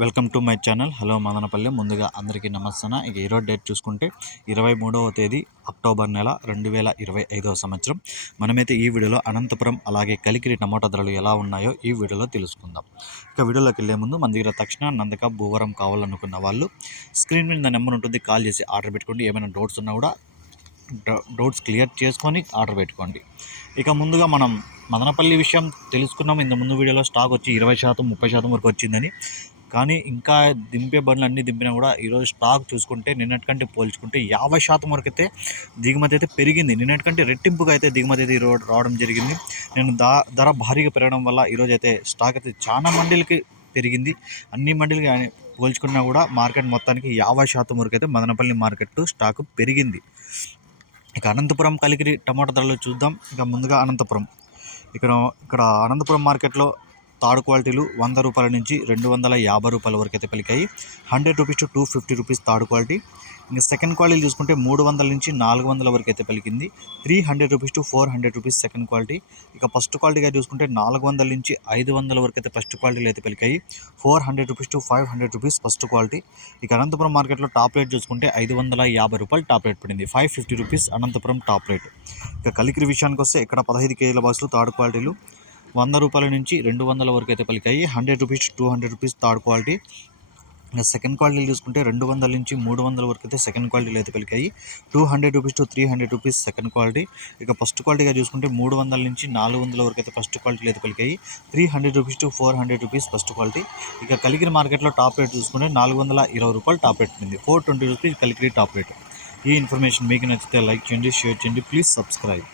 Welcome to my channel. Hello Madanapalle. ముందుగా అందరికీ నమస్తన ఇక ఈరోజు డేట్ చూసుకుంటే ఇరవై మూడవ తేదీ అక్టోబర్ నెల రెండు వేల ఇరవై ఐదవ సంవత్సరం. మనమైతే ఈ వీడియోలో అనంతపురం అలాగే కలికిరి టమోటా ధరలు ఎలా ఉన్నాయో ఈ వీడియోలో తెలుసుకుందాం. ఇక వీడియోలోకి వెళ్ళే ముందు మన దగ్గర తక్షణ నందక భూవరం కావాలనుకున్న వాళ్ళు స్క్రీన్ మీద నెంబర్ ఉంటుంది. కాల్ చేసి ఆర్డర్ పెట్టుకోండి. ఏమైనా డౌట్స్ ఉన్నా కూడా డౌట్స్ క్లియర్ చేసుకొని ఆర్డర్ పెట్టుకోండి. ఇక ముందుగా మనం మదనపల్లి విషయం తెలుసుకున్నాం. ఇంత ముందు వీడియోలో స్టాక్ వచ్చి ఇరవై శాతం ముప్పై శాతం వరకు వచ్చిందని. కానీ ఇంకా దింపే బండ్లు అన్నీ దింపినా కూడా ఈరోజు స్టాక్ చూసుకుంటే నిన్నటికంటే పోల్చుకుంటే యాభై శాతం వరకు అయితే దిగుమతి అయితే పెరిగింది. నిన్నటికంటే రెట్టింపుగా అయితే దిగుమతి అయితే ఈరోజు రావడం జరిగింది. నేను దా ధర భారీగా పెరగడం వల్ల ఈరోజు అయితే స్టాక్ అయితే చాలా మండీలకి పెరిగింది. అన్ని మండీలు పోల్చుకున్నా కూడా మార్కెట్ మొత్తానికి యాభై శాతం వరకు అయితే మదనపల్లి మార్కెట్ స్టాక్ పెరిగింది. ఇక అనంతపురం కలిగిరి టమాటా ధరలు చూద్దాం. ఇక ముందుగా అనంతపురం. ఇక్కడ ఇక్కడ అనంతపురం మార్కెట్లో థర్డ్ క్వాలిటీలు వంద రూపాయల నుంచి రెండు వందల యాభై రూపాయల వరకు అయితే పలికాయి. Hundred rupees to two fifty rupees third quality. ఇంకా సెకండ్ క్వాలిటీ చూసుకుంటే మూడు వందల నుంచి నాలుగు వందల వరకు అయితే పలికింది. Three hundred rupees to four hundred rupees second quality. ఇక ఫస్ట్ క్వాలిటీగా చూసుకుంటే నాలుగు వందల నుంచి ఐదు వందల వరకు అయితే ఫస్ట్ క్వాలిటీలు అయితే పలికాయి. Four hundred rupees to five hundred rupees first quality. ఇక అనంతపురం మార్కెట్లో టాప్ రేట్ చూసుకుంటే ఐదు వందల యాభై రూపాయలు టాప్ రేట్ పడింది. Five fifty rupees Anantapur top rate. ఇక కలికిరి విషయానికి వస్తే ఇక్కడ పదహైదు కేజీల బాక్సులు థర్డ్ క్వాలిటీలు. వంద రూపాయల నుంచి రెండు వందల వరకు అయితే పలికాయి. Hundred rupees two hundred rupees third quality. ఇంకా సెకండ్ క్వాలిటీలు చూసుకుంటే రెండు వందల నుంచి మూడు వందల వరకు అయితే సెకండ్ క్వాలిటీలు అయితే పలికాయి. Two hundred rupees to three hundred rupees second quality. ఇక ఫస్ట్ క్వాలిటీగా చూసుకుంటే మూడు వందల నుంచి నాలుగు వందల వరకు అయితే ఫస్ట్ క్వాలిటీలు అయితే పలికాయి. Three hundred rupees to four hundred rupees first quality. ఇక కలిగిన మార్కెట్లో టాప్ రేట్ చూసుకుంటే నాలుగు వందల ఇరవై రూపాయలు టాప్ రేట్ ఉంది. ఫోర్ ట్వంటీ రూపీస్ కలిగి టాప్ రేట్. ఈ ఇన్ఫర్మేషన్ మీకు నచ్చితే లైక్ చేయండి షేర్ చేయండి. Please subscribe.